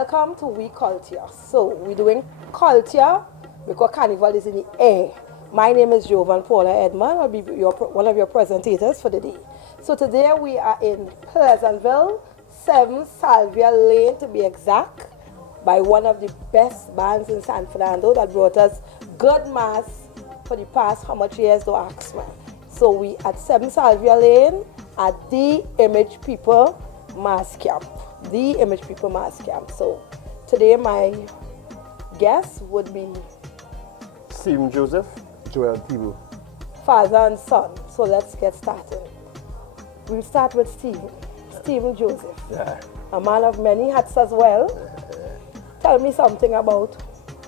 Welcome to We Couttier. So we're doing Couttier because Carnival is in the air. My name is Jovan Edmond. I'll be one of your presentators for the day. So today we are in Pleasantville, 7 Salvia Lane to be exact, by one of the best bands in San Fernando that brought us good mass for the past how much years, don't ask me. So we at 7 Salvia Lane at the Image People Mass Camp. The Image People Mass Camp. So today my guest would be Stephen Joseph, Joel Thibault. Father and son. So let's get started. We'll start with Stephen Joseph. Yeah. A man of many hats as well. Tell me something about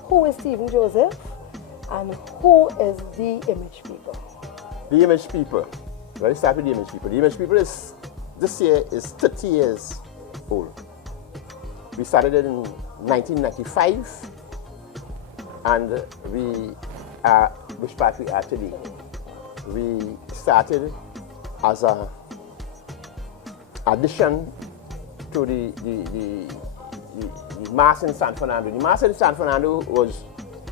who is Stephen Joseph and who is the Image People. The Image People. Let's start with the Image People. The Image People is, this year is 30 years old. We started it in 1995 and we are, which part we are today. We started as a addition to the mass in San Fernando. The mass in San Fernando was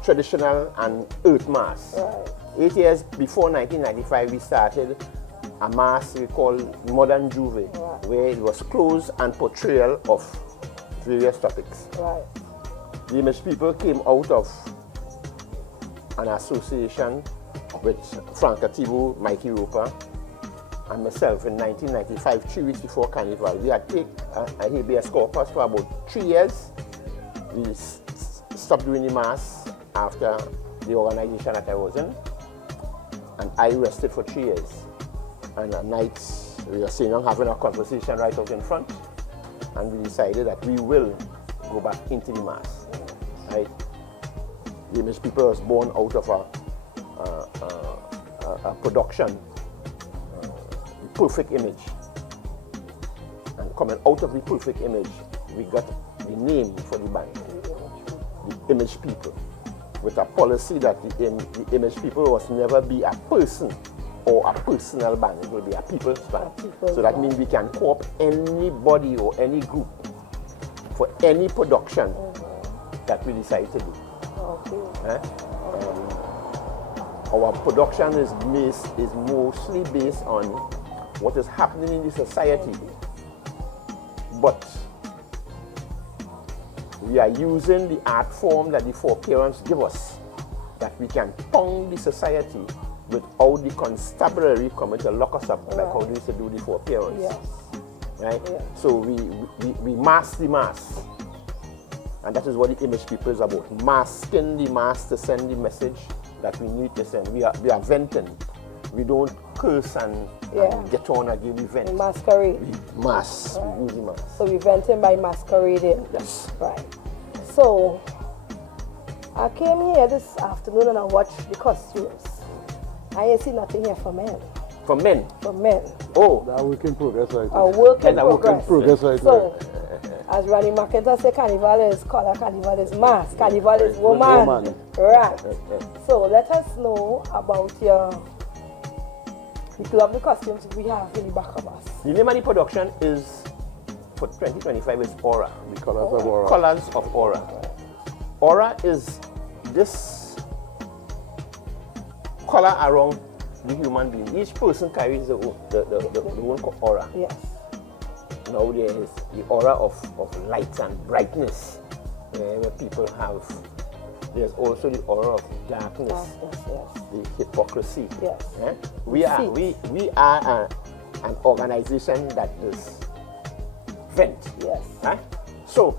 traditional and earth mass. Right. 8 years before 1995, we started a mass we call Modern Juve, right, where it was close and portrayal of various topics. Right. The Image People came out of an association with Frank Thibault, Mikey Roper, and myself in 1995, 3 weeks before Carnival. We had taken a habeas corpus for about 3 years. We stopped doing the mass after the organization that I was in, and I rested for 3 years. And at night, we were sitting down having a conversation right out in front, and we decided that we will go back into the mass. Right? The Image People was born out of a production, The Perfect Image. And coming out of The Perfect Image, we got the name for the band, The Image People, with a policy that the Image People was never be a person or a personal band, it will be a people's band. So that means we can co-op anybody or any group for any production that we decide to do. Okay. Our production is mostly based on what is happening in the society, but we are using the art form that the foreparents give us, that we can pound the society without the constabulary coming to lock us up, right, like how they used to do the foreparents. Yes. Right? Yes. So we mask the mass. And that is what the Image People is about. Masking the mass to send the message that we need to send. We are venting. We don't curse and get on again, we vent. We masquerade. We mask. Right. We use the mask. So we venting by masquerading. Yes. Right. So I came here this afternoon and I watched the costumes. I ain't see nothing here for men. For men? For men. Oh. That's a work in progress right now. A work in progress right So, as Ronnie McIntyre said, Carnival is color, Carnival is mass, Carnival is woman. Right. So let us know about the lovely costumes we have in the back of us. The name of the production is, for 2025, is Aura. The Colors of Aura. Colors of Aura. Right. Aura is this color around the human being. Each person carries the own aura. Yes. Now there is the aura of light and brightness, where people have. There's also the aura of darkness, the hypocrisy. Yes. We are an organization that is vent. Yes. So,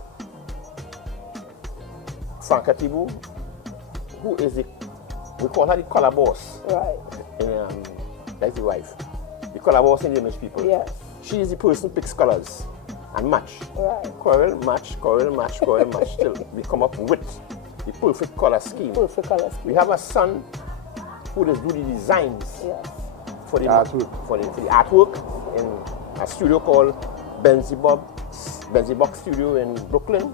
Frank Thibault, who is we call her the color boss. Right. That's the wife. The color boss in the Image People. Yes. She is the person who picks colors and match. Right. Coral match, till we come up with the perfect color scheme. Perfect color scheme. We have a son who does do the designs for the artwork. For the artwork in a studio called Benzie Box Studio in Brooklyn.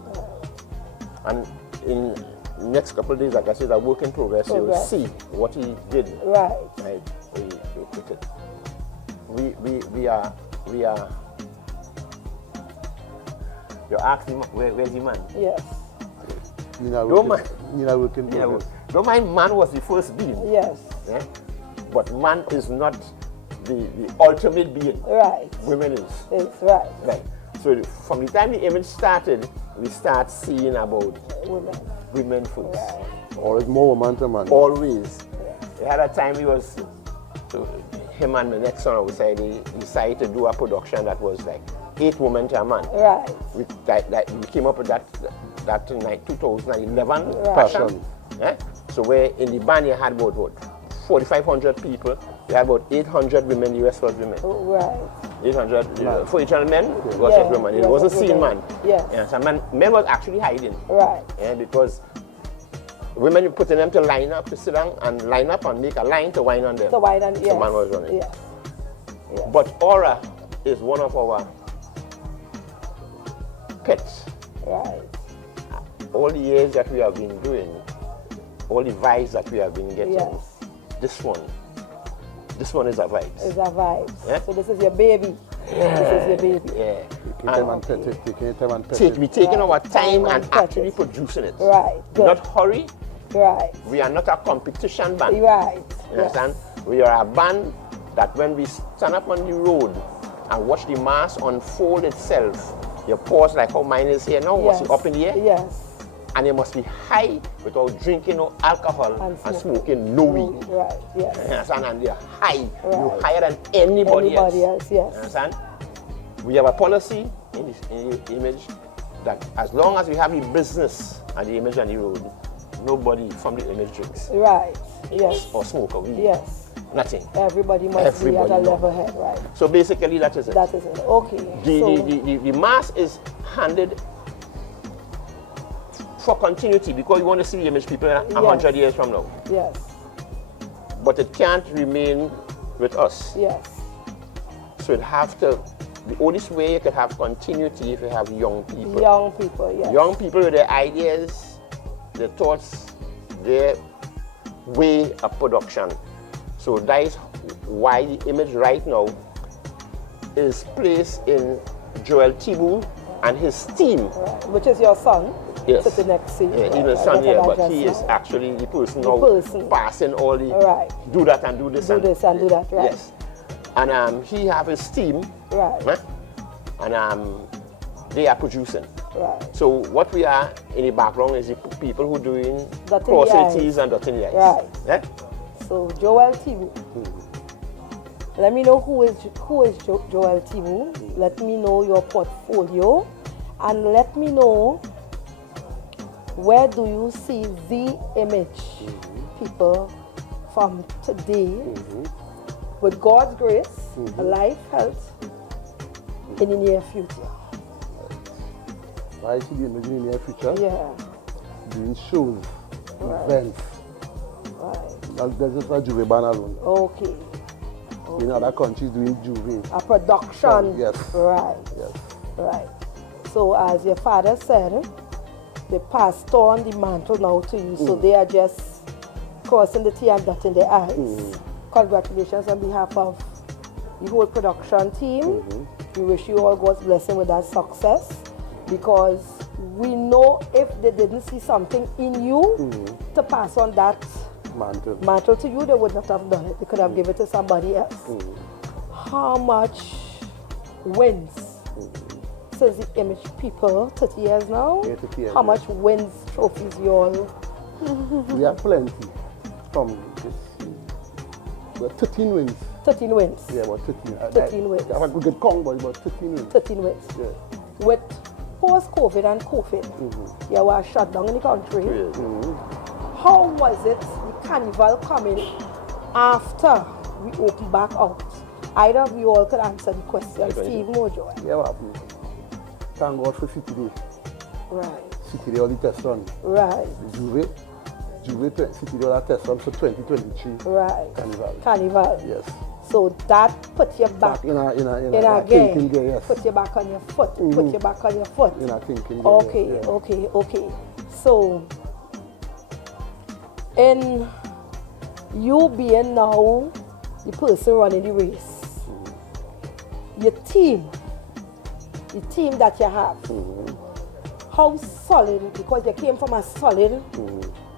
And in the next couple of days, like I said, a work in progress. You will see what he did. Right. Right. We put it. We are You ask him, where's the man? Yes. Working. Don't mind man was the first being. Yes. Yeah? But man is not the ultimate being. Right. Women is. It's right. Right. So from the time the image started, we start seeing about women first. Right. Always more woman to man. Always. We had a time him and the next son outside, they decided to do a production that was like 8 women to a man. Right. We came up with that in 2011 Right. passion. Yeah? So where in the band you had about 4,500 people, we had about 800 women, the rest was women. Right. 800, for 800 men, it was Yeah, women. It yeah, wasn't seen man. Yes. Yeah, so men was actually hiding. Right. Yeah, because women, you putting them to line up, to sit down and line up and make a line to whine on them. The white and yes. The man was running. Yes. Yes. But aura is one of our pets. Right. All the years that we have been doing, all the vibes that we have been getting, Yes. this one is a vibe. It's a vibe. Yeah? So this is your baby. Yeah. This is your baby. Yeah. Taking time and pet it. We're taking our time Time and and pet actually it. producing it. Right. Good. Not hurry. Right. We are not a competition band. Right. You understand? We are a band that when we stand up on the road and watch the mass unfold itself, you pause like how mine is here now, was Yes. up in the air? Yes. And you must be high without drinking no alcohol and smoking no weed. Right. Yes. You understand? And you're high. Right. You're higher than anybody else. Yes. You understand? We have a policy in the image that as long as we have the business and the image on the road, nobody from the image drinks. Right. Yes. Or smoke or weed. Yes. Nothing. Everybody must be at a level head, right? So basically that is it. That is it. Okay. The mass is handed for continuity because we want to see the image people 100 years from now. Yes. But it can't remain with us. Yes. So it have to, the only way you can have continuity if you have young people. Young people, yes. Young people with their ideas, their thoughts, their way of production. So that is why the image right now is placed in Joel Thibault and his team. Right. Which is your son. Yes. To the next scene. Yeah, even son here, but he is actually the person now passing all the do that and do this. Do this and do that, right. Yes. And he have his team. Right. And they are producing. Right. So what we are in the background is the people who doing Dotting cross-cities and dotting the eyes. Right. Yeah? So Joel Thibault. Let me know who is Joel Thibault. Let me know your portfolio, and let me know where do you see the image people from today with God's grace, life, health in the near future. I see the image in the near future. Yeah. Doing shows, events. Right. There's just a Juve band alone. Okay. In other countries doing Juve. A production. Yes. Right. Yes. Right. So as your father said, they passed on the mantle now to you. So they are just crossing the T and dotting the I's. Congratulations on behalf of the whole production team. We wish you all God's blessing with that success, because we know if they didn't see something in you to pass on that mantle to you, they would not have done it. They could have given it to somebody else. How much wins since the image people, 30 years now? 30 years, how much wins, trophies you all? We have plenty from this. Well, 13 wins. 13 wins. Yeah, about 13. 13 wins. I could get Kong, but about 13 wins. 13 wins. Yeah. With post-COVID and COVID, you were shut down in the country. How was it, the carnival coming after we opened back out? Either of you all could answer the question. Steve Mojo. Yeah, what happened? Thank God for City Day. Right. City Day all the test run. Right. Juve City Day all the test run for 2023. Right. Carnival. Yes. So that put you back in a thinking gear, yes. Put you back on your foot. Put you back on your foot. In a thinking gear. Okay. So in you being now the person running the race, your team, the team that you have, how solid, because you came from a solid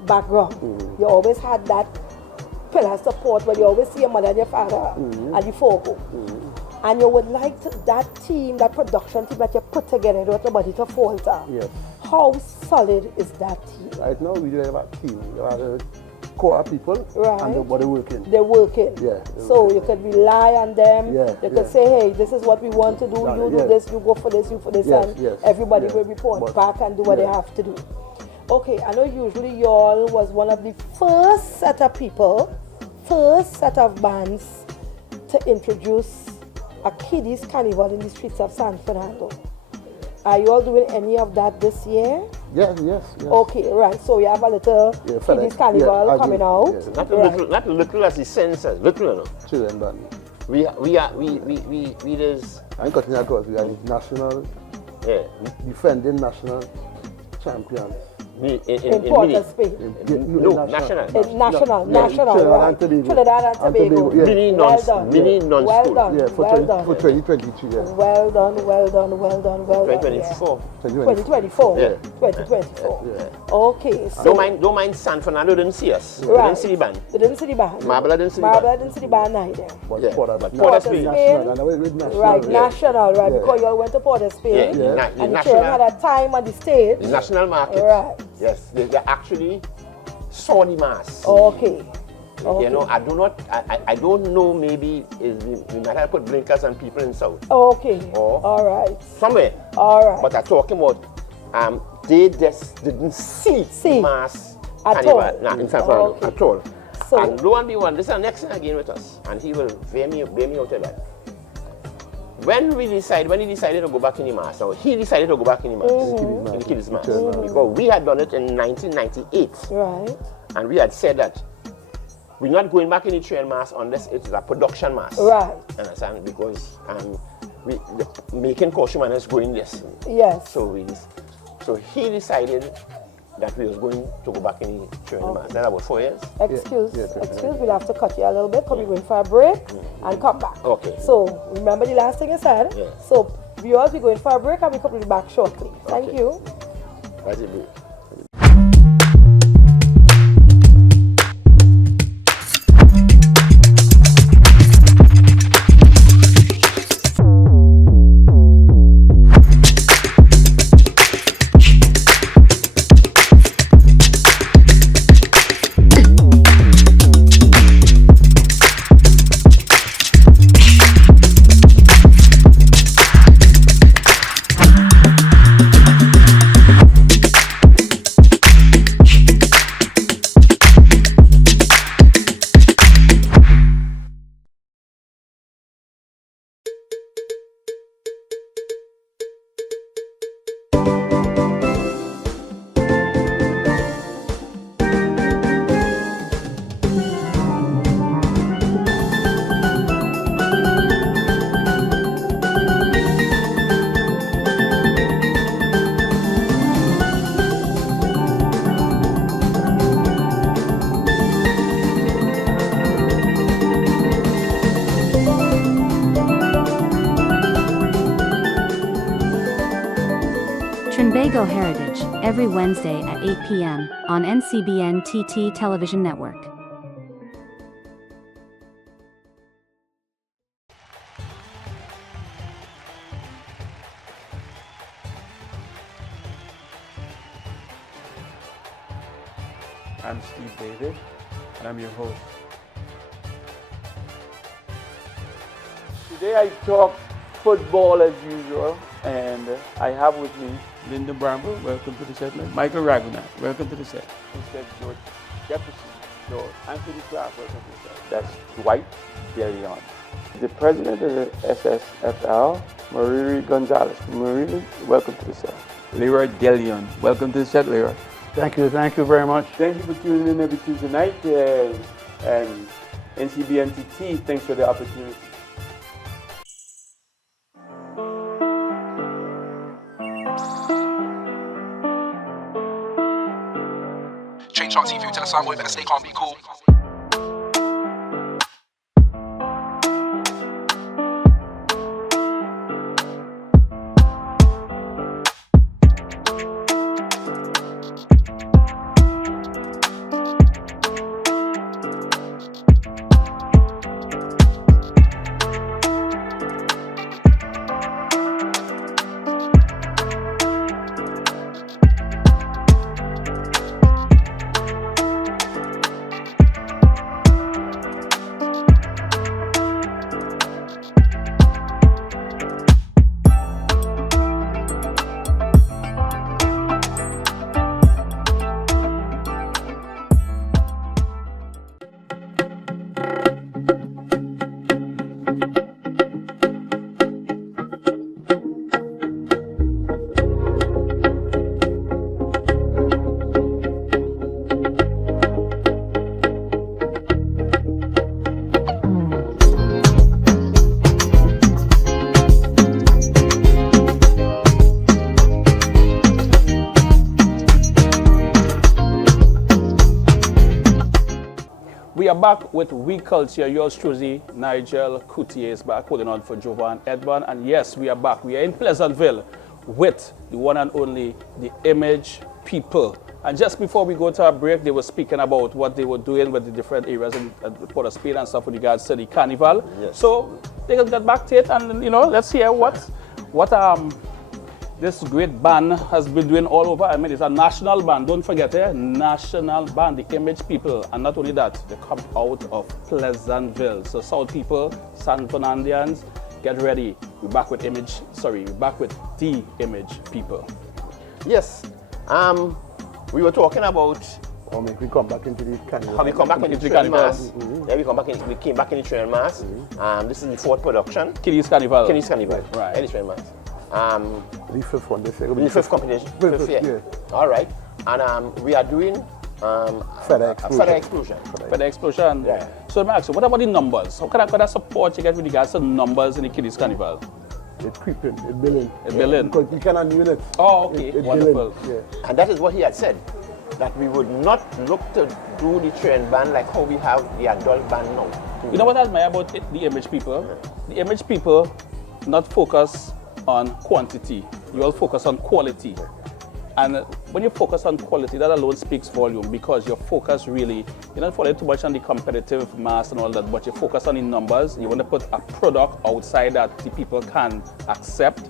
background. You always had that pillar support where you always see your mother and your father and the fogo. And you would like that team, that production team that you put together, you don't want nobody to falter. Yes. How solid is that team? Right now, we don't have a team. We have a core people, and nobody working. They're working. Yeah. So you could rely on them. Yeah, You could say, hey, this is what we want to do. You do this, you go for this, you for this, and everybody will report back and do what they have to do. Okay, I know usually y'all was one of the first set of people, first set of bands to introduce a kiddies carnival in the streets of San Fernando. Are you all doing any of that this year? Yes. Okay, right. So we have a little kiddies carnival coming out. Yes. Not little as the sense as little, no. Children band. We there's. And continue across. We are national, defending national champions. In Port of Spain. No, national. National, Trinidad and Tobago. Trinidad and Tobago. Yeah. Mini non-school. Well done. Yeah, for 2023. Yeah. Well done. 2024. 2024. Yeah. 2024. Yeah. Okay. So Don't mind San Fernando didn't see us. They Right. didn't see the band. They didn't see the band. Marbella didn't see the band. Marbella didn't see the band neither. But Yeah, Port of but Spain. Port of Spain. National. And with national. Right, Yeah. national, right, Yeah. because you all went to Port of Spain, Yeah, the and the national- children had a time on the stage. The national market. Right. Yes, they actually saw the mass. Okay. You know, I don't know, maybe we might have put blinkers on people in South. Okay. Or All right. somewhere. All right. But I'm talking about they just didn't see mass At carnival all. in San Fernando Okay. at all. So- and lo and behold, this is the next thing again with us, and he will bear me out of that. When he decided to go back in the mass, now he decided to go back in the mass, in the kiddies mass, because we had done it in 1998, Right. and we had said that we're not going back in the trail mass unless it is a production mass. Right. Understand? Because making costume and us going this. Yes. So he decided that we was going to go back in the trail mass. That's about 4 years. Excuse, we'll have to cut you a little bit because we're going for a break and come back. Okay. So remember the last thing you said? Yeah. So viewers, we're going for a break and we'll come back shortly. Thank Okay. you. That's it. Trinbago Heritage, every Wednesday at 8 p.m. on NCBNTT Television Network. I'm Steve David, and I'm your host. Today I talk football as usual, and I have with me Linda Bramble, welcome to the set. Michael Raghunath, welcome to the set. Instead, George Jefferson, George Anthony Clark, welcome to the set. That's Dwight DeLeon. The president of the SSFL, Mariri Gonzalez. Mariri, welcome to the set. Leroy DeLeon, welcome to the set, Leroy. Thank you very much. Thank you for tuning in every Tuesday night, and NCBNTT, thanks for the opportunity. Change on TV to the song, boy, better stay calm, be cool. We are back with We Culture. Yours truly, Nigel Couttier is back, holding on for Jovan, Edmond. And yes, we are back. We are in Pleasantville with the one and only, the Image People. And just before we go to our break, they were speaking about what they were doing with the different areas in Port of Spain and stuff with regards to the Carnival. Yes. So they can get back to it, and let's hear what this great band has been doing all over. I mean, it's a national band. Don't forget, national band, the Image People. And not only that, they come out of Pleasantville. So South people, San Fernandians, get ready. We're back with the Image People. Yes. We were talking about How we come back into the Carnival. how we come back into the Carnival Mass. Yeah, we came back in the Trail Mass. This is the fourth production. Kiddies Carnival. Kiddies Carnival. Right. And the Trail Mass. The fifth one, they say. The fifth competition. Fifth, Yeah. yeah. All right. And we are doing Feather a feather explosion. For the explosion. Yeah. So Max, what about the numbers? How can I support you get with regards to numbers in the Kiddies Carnival? It's creeping, it's building. It's building. Because you cannot do it. Oh, okay. It's Wonderful. building, yeah. And that is what he had said, that we would not look to do the train band like how we have the adult band now. You know what I admire about the Image People? The Image People not focus on quantity. You all focus on quality. And when you focus on quality, that alone speaks volume, because your focus really, you're not falling too much on the competitive mass and all that, but you focus on the numbers. You want to put a product outside that the people can accept.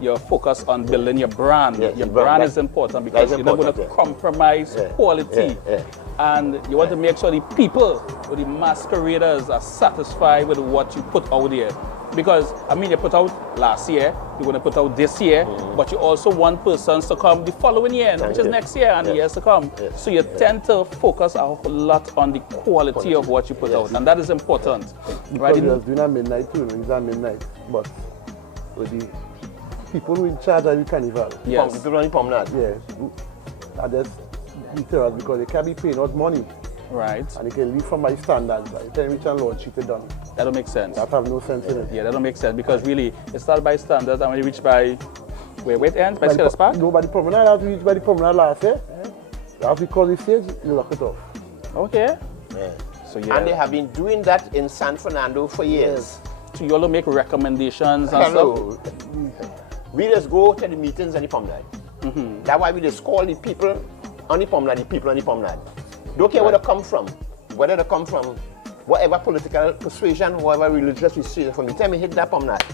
You're focused on building your brand. Yes, your brand, brand that- is important, that because is you're not going to important, compromise Yeah. quality. Yeah. And you want to make sure the people or the masqueraders are satisfied with what you put out there. Because, I mean, you put out last year, you're going to put out this year, but you also want persons to come the following year, which is next year and the years to come. Yes. So you tend to focus a whole lot on the quality of what you put out, and that is important. Right? Because we was doing a midnight too, it's a midnight. But with the people who in charge of the Carnival, Yes. People on the promenade. yeah, I just deter us because they can't be paying us money. Right. And they can leave from my standards. By the time we can launch it done. That don't make sense. That have no sense in it. Yeah, that don't make sense, because really, it starts by standards, and when you reach by, where it ends? By Skeleton Park? No, by the promenade, after we reach by the promenade last year, after we cross the stage, you lock it off. Okay. Yeah. So yeah. And they have been doing that in San Fernando for years. So you all make recommendations and stuff? Hello. We just go to the meetings and the promenade. That's why we just call the people on the promenade, the people on the promenade. Don't care where they come from, whether they come from whatever political persuasion, whatever religious persuasion. From the time you hit that promenade,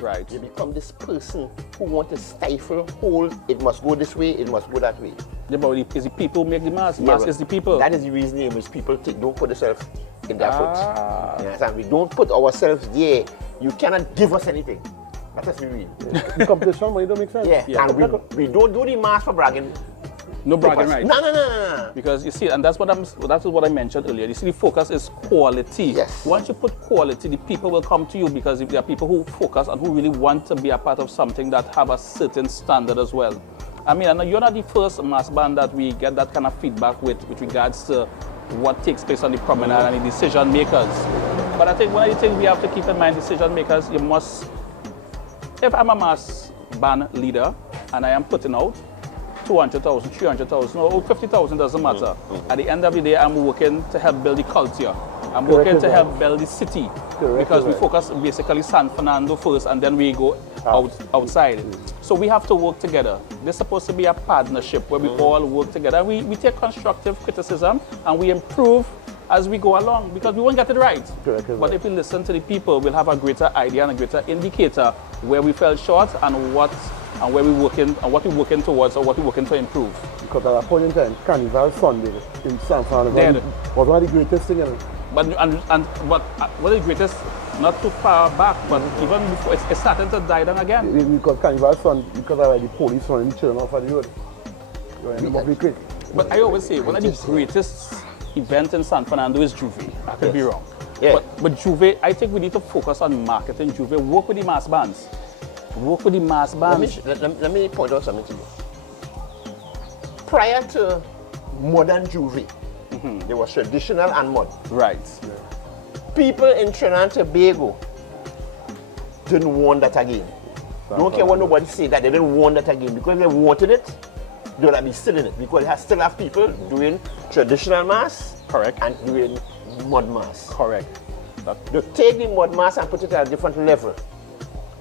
Right. you become this person who wants to stifle, hold, it must go this way, it must go that way. Yeah, but it's the people who make the mass. Yeah, Mass but is the people. That is the reason in which people don't put themselves in that Ah. foot. You understand? We don't put ourselves there. You cannot give us anything. That is the reason. The competition money don't make sense. Yeah. And we don't do the mass for bragging. No bragging rights. No. Because you see, and that is what I mentioned earlier. You see, the focus is quality. Yes. Once you put quality, the people will come to you, because if there are people who focus and who really want to be a part of something that have a certain standard as well. I mean, and you're not the first mass band that we get that kind of feedback with regards to what takes place on the promenade and the decision makers. But I think one of the things we have to keep in mind, decision makers, you must, if I'm a mass band leader and I am putting out 200,000, 300,000, or 50,000, doesn't matter. At the end of the day, I'm working to help build the culture. I'm working to help build the city. Because we focus basically San Fernando first, and then we go outside. So we have to work together. This is supposed to be a partnership where we all work together. We take constructive criticism and we improve as we go along, because we won't get it right. But if we listen to the people, we'll have a greater idea and a greater indicator where we fell short and what we're working towards, or what we're working to improve. Because at that point in time, Carnival Sunday in San Fernando was one of the greatest things. But what is the greatest? Not too far back, but even before it's starting to die down again. Because Carnival Sunday, because of the police running children off of the road. But I always say, one of the greatest events in San Fernando is Juve. I could be wrong. Yeah. But Juve, I think we need to focus on marketing Juve, work with the mass bands. Work with the mass bands. Let me point out something to you. Prior to modern Juve, there was traditional and modern. Right. People in Trinidad and Tobago didn't want that again. Don't care what nobody say, that they didn't want that again. Because if they wanted it, they would be still in it because they still have people doing traditional mass. Correct. And doing mud mass. Correct. They take the mud mass and put it at a different level.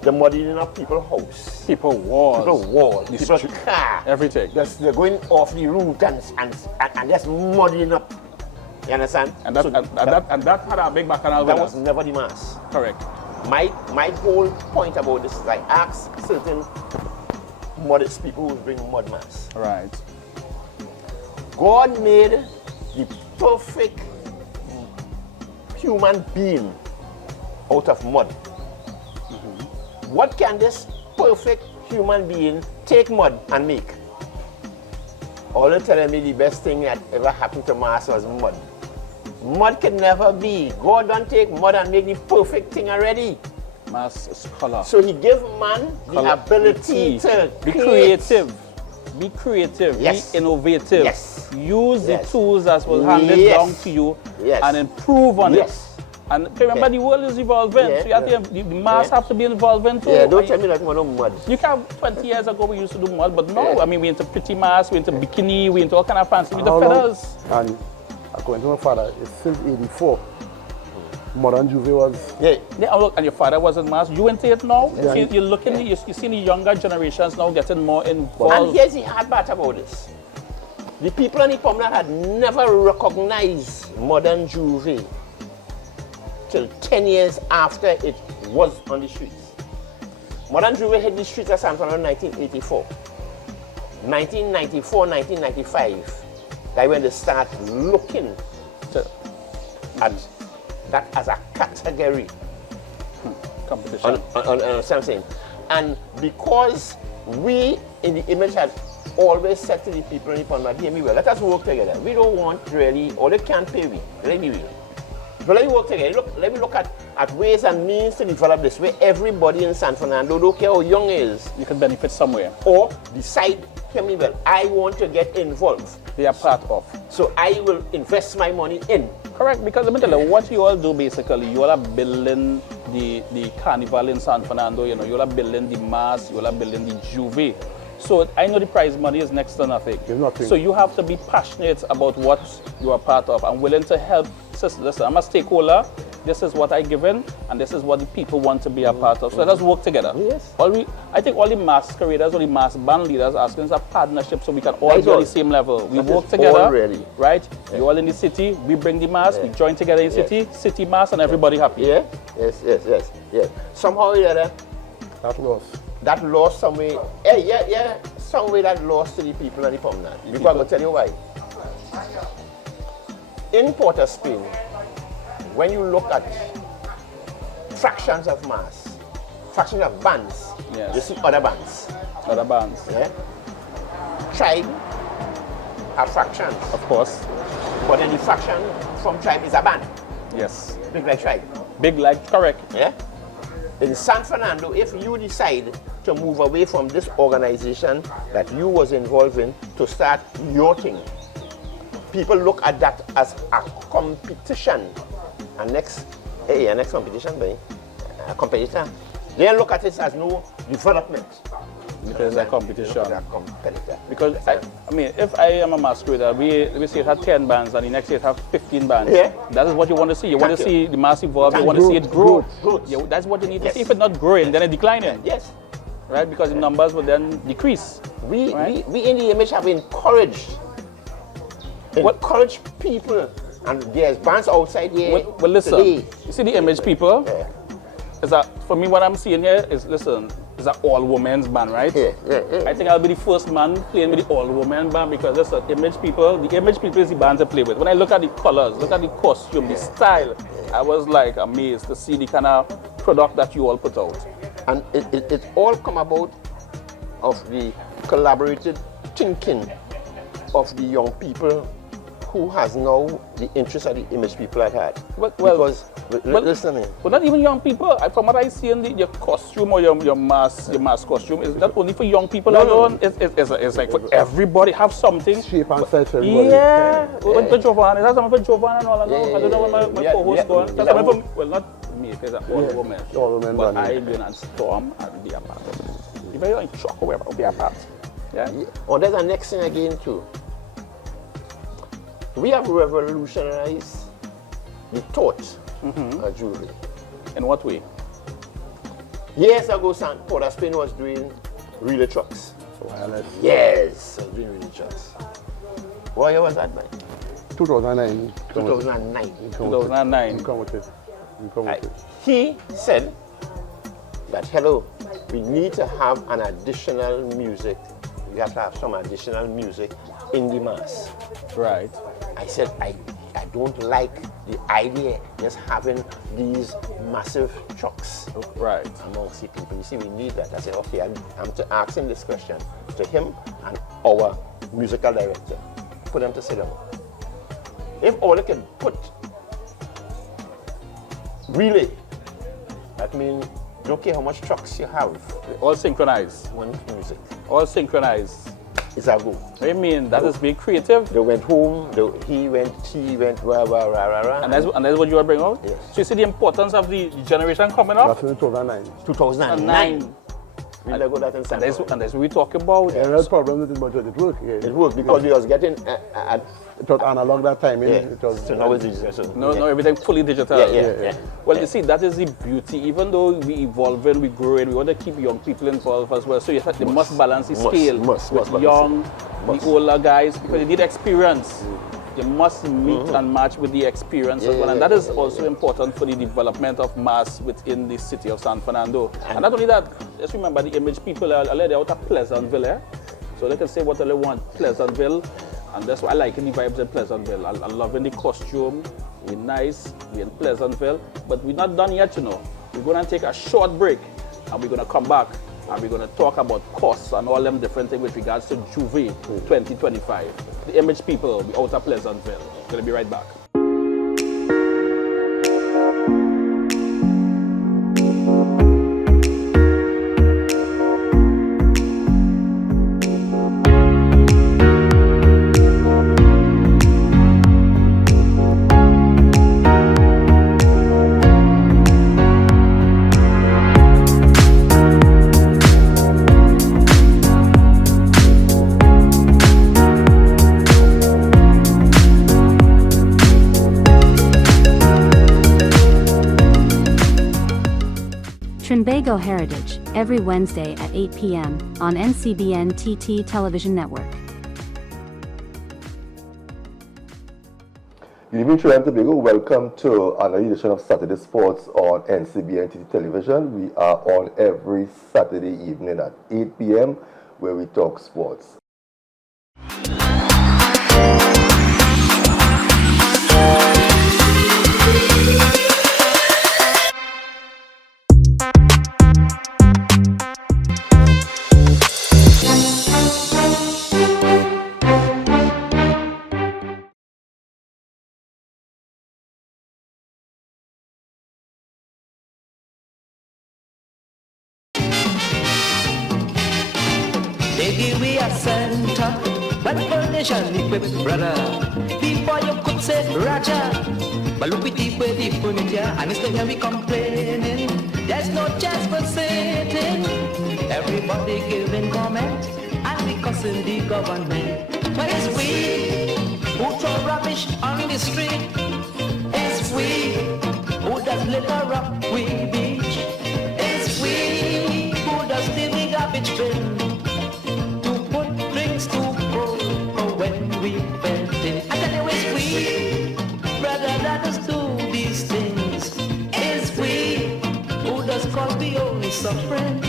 The muddying of people's house. People walls. People's car. Everything. They're going off the route and just muddying up. You understand? And that had a big bacchanal with that us. was never the mass. Correct. My whole point about this is I ask certain modest people who bring mud mass. Right. God made the perfect human being out of mud. What can this perfect human being take mud and make? All they're telling me the best thing that ever happened to mass was mud. Mud can never be. God don't take mud and make the perfect thing already. Mass is color. So he gave man the Color. ability to be create. creative. Be creative. Yes. Be innovative. Yes. Use Yes. the tools that will hand it Yes. down to you Yes. and improve on Yes. it. And remember, the world is evolving. Yeah. So you have to, the mass have to be evolving too. Yeah, don't tell me nothing about no mud. You can 20 years ago we used to do mud, but now I mean we into pretty mass, we into bikini, we into all kind of fancy with the How long? feathers. And according to my father, it's since 84. Mud and Juve was Yeah, and look, and your father was in mass. You into it now. Yeah. You're looking, you see the younger generations now getting more And involved. here's the hard part about this. The people in the Pomna had never recognized modern Juve till 10 years after it was on the streets. Modern Juve hit the streets of San Fernando in 1984. 1994, 1995, that's when they start looking at that as a category. Competition. On something. And because we in the image had always said to the people in the Pomna, hear me well, let us work together. We don't want really, or they can't pay we. Let me real. But let me work together. Let me look at ways and means to develop this where everybody in San Fernando, don't care how young is, You can benefit somewhere. or decide, hear me well, I want to get involved. They are part of. So I will invest my money in. Correct, because let me tell you, what you all do basically, you all are building the Carnival in San Fernando, you know, you all are building the mass, you all are building the Juve. So I know the prize money is next to nothing. It's nothing. So you have to be passionate about what you are part of and willing to help. Listen, I'm a stakeholder. This is what I give in, and this is what the people want to be a part of. So let us work together. Yes. I think all the masqueraders, all the mass band leaders asking us a partnership so we can all That's be on all. the same level. We That work is together, all really. right? You all in the city, we bring the mass, we join together in the city mass, and everybody happy. Yeah? Yes. Somehow or the other, that loss. that lost some way. Yeah. Some way that lost to the people in the Pomna. Because I'm going to tell you why. In Port of Spain, when you look at fractions of mass, fractions of bands, Yes. you see other bands. Other bands, Yeah? Tribe have fractions, of course. but then the fraction from tribe is a band, Yes. big like tribe. Big like, correct. Yeah? In San Fernando, if you decide to move away from this organization that you was involved in to start your thing, people look at that as a competition. And next competition, boy, a competitor. They look at it as no development. Because it's a competition. They look at a competitor. Because, I mean, if I am a masquerader, we say it had 10 bands and the next year it have 15 bands. Yeah. That is what you want to see. You want to Thank you. see the mass evolve, you And want to see it grow. growth. Yeah, that's what you need to Yes. see. If it's not growing, then it's declining. Yes. Right? Because the numbers will then decrease. We in the image have encouraged people, and there's bands outside here. Well, listen, today. you see the image people? Yeah. Is that, for me, what I'm seeing here is, listen, is an all-women's band, right? Yeah. I think I'll be the first man playing with the all-women band because listen, the image people is the band to play with. When I look at the colors, look at the costume, the style, I was like amazed to see the kind of product that you all put out. And it all come about of the collaborated thinking of the young people who has now the interest of the image people had had. Listen to me. But not even young people. From what I see in your costume or your mass costume, it's not only for young people alone. It's like for everybody have something. Shape and size for everybody. Yeah. For Jovan, is that something for Jovan and all that? I don't know where my co-host going. That's something for, well, not me, because I'm all women. All women But band. I go and storm and be a part of it. If you're in shock, we'll be a part. Yeah. Oh, there's the next thing again too. We have revolutionized the thought of jewelry. In what way? Years ago, Port of Spain was doing relay trucks. Wireless. Yes, was doing relay trucks. What year was that, man? 2009. 2009. 2009. You come with it. You come with it. He said that, hello, we need to have an additional music. We have to have some additional music in the mass. Right. I said, I don't like the idea just having these massive trucks Right. amongst the people. You see, we need that. I said, okay, I'm asking this question to him and our musical director. Put them to sit down. If all they can put relay, that means don't care how much trucks you have, All synchronized. one music. All synchronized. It's a go. I mean, that is being creative. They went home, he went, she went, rah, rah, rah, rah, rah. And that's what you are bringing out? Yes. So you see the importance of the generation coming up? That's in 2009. 2009. We let go that in And that's what we talk about. Yeah, that's problem with it, but it worked. Yeah. It worked because we was getting It was analog that time. yeah. It was, So now it's digital. So, No, yeah. no, everything fully digital. Yeah. Well, you see, that is the beauty. Even though we evolving, we growing, we want to keep young people involved as well. So you have, they must balance the scale must with balance young, Must. the older guys, because they need experience. They must meet and match with the experience as well. And that is also important for the development of mass within the city of San Fernando. And not only that, just remember the image people are they're out of Pleasantville. So they can say what they want, Pleasantville. And that's why I like the vibes in Pleasantville. I'm loving the costume. We're nice. We're in Pleasantville. But we're not done yet, you know. We're going to take a short break. And we're going to come back. And we're going to talk about costs and all them different things with regards to Juve 2025. The image people will be out of Pleasantville. Going to be right back. Trinbago Heritage, every Wednesday at 8 p.m. on NCBNTT Television Network. Good evening, Trinidad and Tobago. Welcome to another edition of Saturday Sports on NCBNTT Television. We are on every Saturday evening at 8 p.m. where we talk sports. They give we a center, but foundation equipped, brother. Before you could say Raja, but look with deep where the furniture, and instead here we complaining. There's no chance for sitting. Everybody giving comment, and we cussing the government. But it's we who throw rubbish on the street. It's we who does litter up we beach. It's we who does the garbage bin. Friends,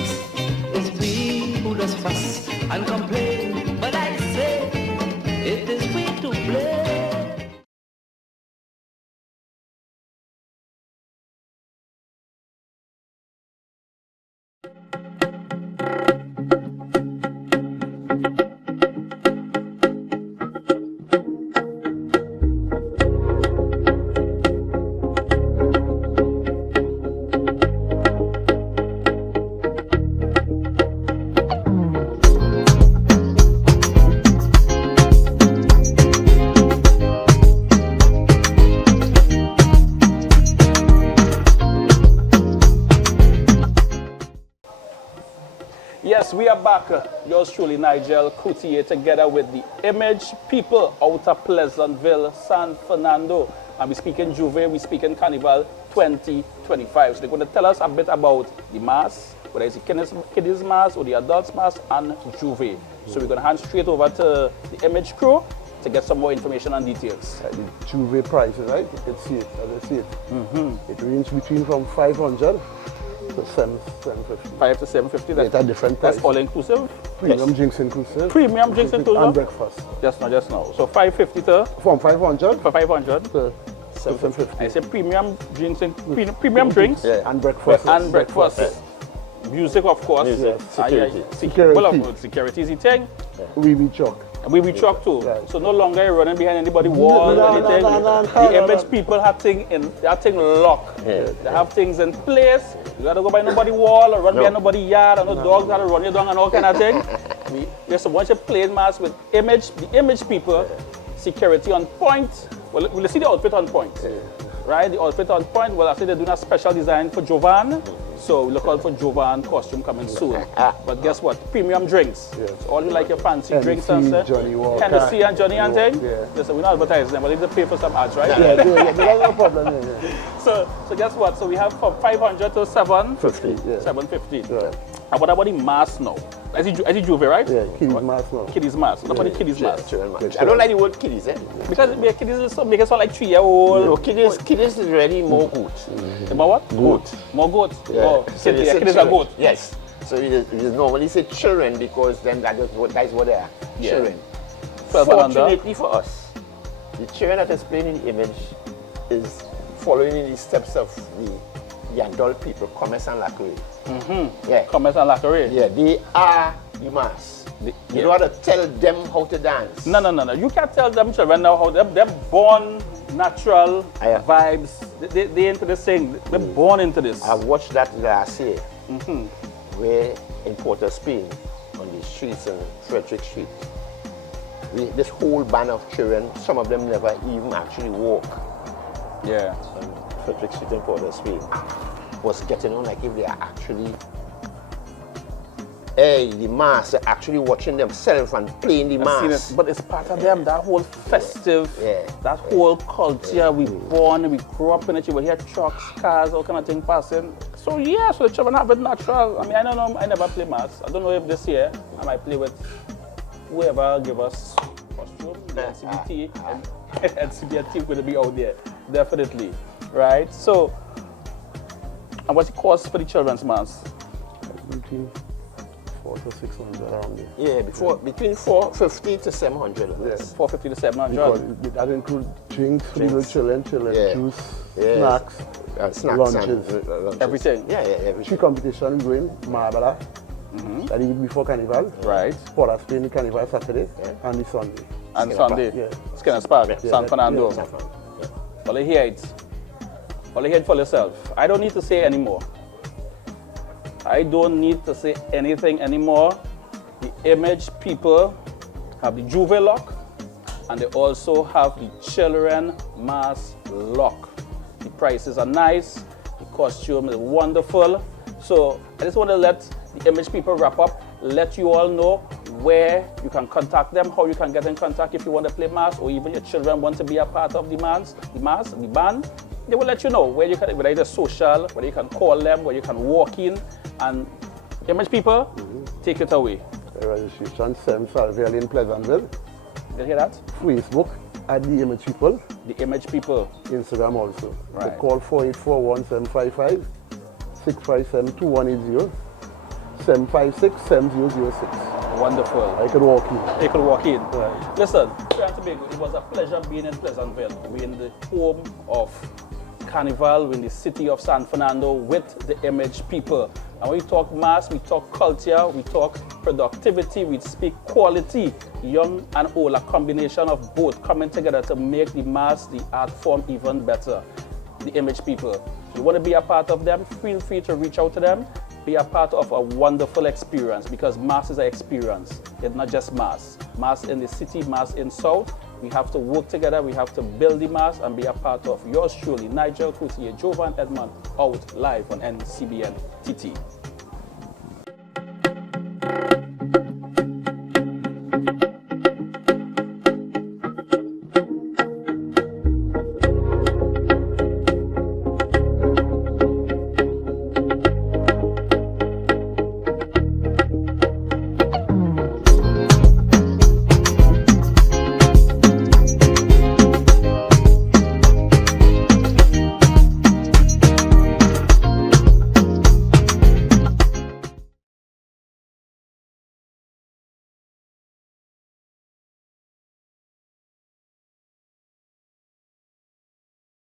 it's we who does fuss and complain, but I say it is we to blame. Yes, we are back. Yours truly, Nigel, Couttier, together with the Image people out of Pleasantville, San Fernando. And we speak in Juve, we speak in Carnival 2025. So they're going to tell us a bit about the mass, whether it's the kiddies mass or the adults mass, and Juve. So we're going to hand straight over to the Image crew to get some more information and details. The Juve prices, right? You can see it, as I see it. It ranges between from 500 to 750. 5 to 750. It's a different price. That's all inclusive? Premium drinks inclusive. Premium drinks inclusive? And breakfast. Just now. So 550 to? From 500 for 500 to 750. I say premium drinks, premium drinks, yeah. And breakfast. And breakfast. Yeah. Music, of course. Music. Security. Security. Well, security is the thing. Yeah. We truck. We truck too. Right. So no longer you're running behind anybody wall or anything. The Image people have things locked. Yeah. They have things in place. You gotta go by nobody wall or run behind nobody yard, and no dogs gotta run you down and all kind of thing. There's a bunch of plain mass with the Image people, security on point. Well, we'll see the outfit on point. Right? The outfit on point. Well, I say they're doing a special design for Jovan. So we look out for Jovan costume coming soon. But guess what? Premium drinks. Yes. So all you like your fancy Hennessy, drinks and stuff. Johnny Walker. Hennessy and Johnny and thing. Yeah. Listen, we're not advertising them, but they need to pay for some ads, right? Yeah, there's no problem. Yeah. So guess what? So we have from 500 to 750. Yeah. 750. Yeah. And what about the mass now? As you Juve, right? Yeah, kiddies mass now. Kiddies mass. What about the kiddies mass? I don't like the word kiddies, eh? Because kiddies is so make it sound like 3-year-old. No, kiddies is really more goat. About what? Goat. More goat. Yeah. Oh, So they say kiddies are children. goat. Yes. So you normally say children because then that's what they are. Yeah. Children. 12 and under. Fortunately for us, the children that is playing in Image is following in the steps of the adult people, Commerce and Lacquerie. Yeah. Commerce and Lacquerie. Yeah, they are the mass. You don't have to tell them how to dance. No. You can't tell them children now how they're born natural vibes. They into this thing. They're born into this. I watched that last year, where in Port of Spain, on the streets in Frederick Street, this whole band of children, some of them never even actually walk. Yeah. On Frederick Street in Port of Spain, was getting on like if they are actually, the mass, they're actually watching themselves and playing the mass. But it's part of them, that whole festive, that whole culture. We born, we grew up in it. You will hear trucks, cars, all kind of things passing. So yeah, so the children have it natural. I mean, I don't know, I never play mass. I don't know if this year I might play with whoever give us costume, the NCBT, and NCBNTT will be out there, definitely, right? So, and what's the cost for the children's mass? Between 400 to 600 around there. Yeah, between 450 to 700. Yes. 450 to 700. Because that includes drinks for little children, juice, snacks, lunches. Everything. Yeah, everything. 3 competitions going, Marbella, that the week before Carnival. Right. Port of Spain Carnival Saturday and the Sunday. And Sunday. Yeah. Skinner's Park, San Fernando. Well, you hear it. Well, you hear it for yourself. I don't need to say anymore. I don't need to say anything anymore. The Image people have the Juve lock, and they also have the children mass lock. The prices are nice, the costume is wonderful. So I just want to let the Image people wrap up, let you all know where you can contact them, how you can get in contact if you want to play mass, or even your children want to be a part of the band. They will let you know where you can, whether it's social, whether you can call them, where you can walk in, and Image people, take it away. The registration, 7 Salvia in Pleasantville. You hear that? Facebook at the Image people. The Image people. Instagram also. Right. So call 4841-755, 657-2180, 756-7006. Wonderful. I could walk in. They could walk in. Right. Listen, Tobago, it was a pleasure being in Pleasantville. We're in the home of Carnival, we're in the city of San Fernando with the Image people. And when we talk mass, we talk culture, we talk productivity, we speak quality, young and old, a combination of both coming together to make the mass, the art form even better. The Image people. If you want to be a part of them, feel free to reach out to them. Be a part of a wonderful experience, because mass is an experience. It's not just mass. Mass in the city, mass in South. We have to work together, we have to build the mass and be a part of yours truly, Nigel, Couttier, Jovan, Edmond, out live on NCBNTT.